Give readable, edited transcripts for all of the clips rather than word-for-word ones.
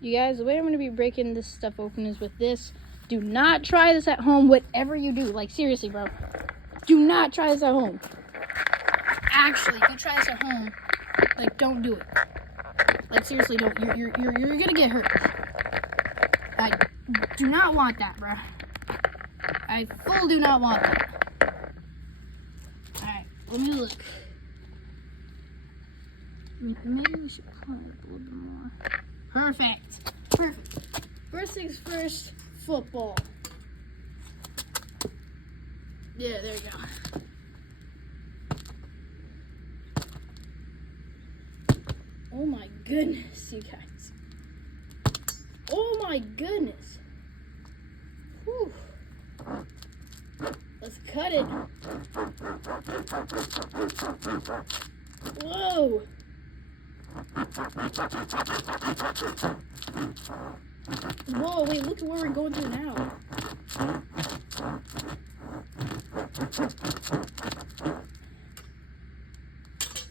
You guys, the way I'm going to be breaking this stuff open is with this. Do not try this at home, whatever you do. Like, seriously, bro. Do not try this at home. Actually, if you try this at home, like, don't do it. Like, seriously, don't. You're going to get hurt. I do not want that, bro. I full do not want that. Alright, let me look. Maybe we should climb it a little bit more. Perfect. Perfect. First things first, football. Yeah, there we go. Oh my goodness, you guys. Oh my goodness. Whew. Let's cut it. Whoa. Whoa, wait, look at where we're going through now.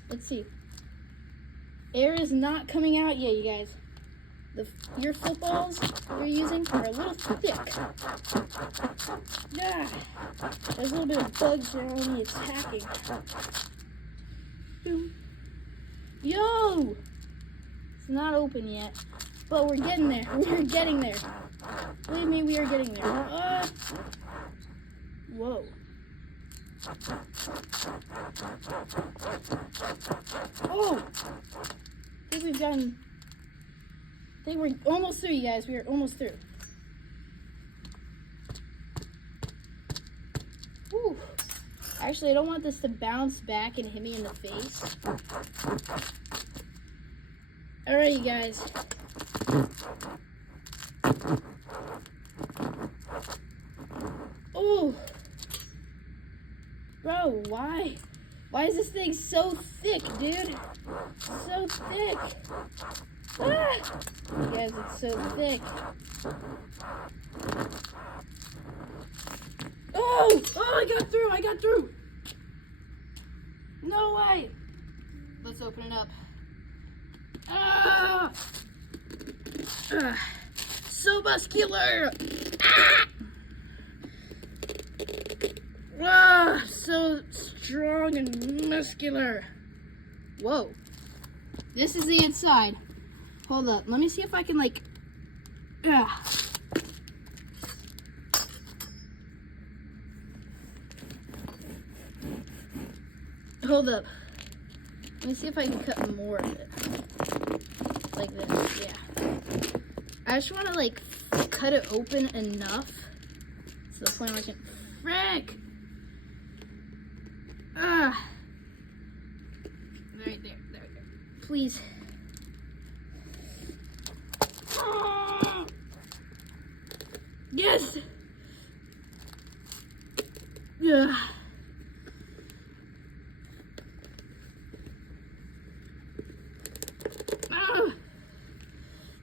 Let's see. Air is not coming out yet, you guys. Your footballs you're using are a little thick. Yeah. There's a little bit of bugs around me attacking. Boom. Yo! It's not open yet, but we're getting there. We're getting there. Believe me, we are getting there. Whoa. Oh! I think we're almost through, you guys. We are almost through. Whew. Actually, I don't want this to bounce back and hit me in the face. Alright, you guys. Oh! Bro, why? Why is this thing so thick, dude? So thick. Ah! You guys, it's so thick. Oh! Oh, I got through! No way! Let's open it up. Ah! So muscular! Ah! So strong and muscular. Whoa. This is the inside. Hold up. Let me see if I can, like... Hold up. Let me see if I can cut more of it. Like this, yeah. I just want to, like, cut it open enough to the point where I can... Frick! Right there, there we go. Please. Yes! Yeah.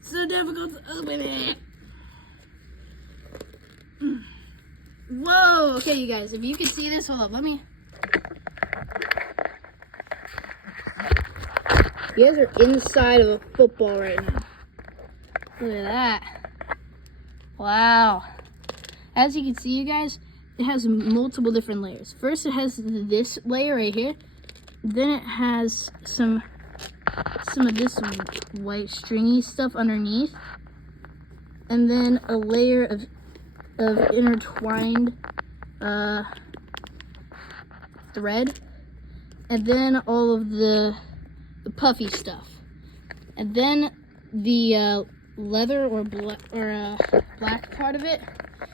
So difficult to open it. Whoa! Okay, you guys, if you can see this, hold up, let me... You guys are inside of a football right now. Look at that. Wow. As you can see, you guys, it has multiple different layers. First, it has this layer right here. Then it has some of this white stringy stuff underneath. And then a layer of intertwined thread. And then all of the puffy stuff, and then the leather or black part of it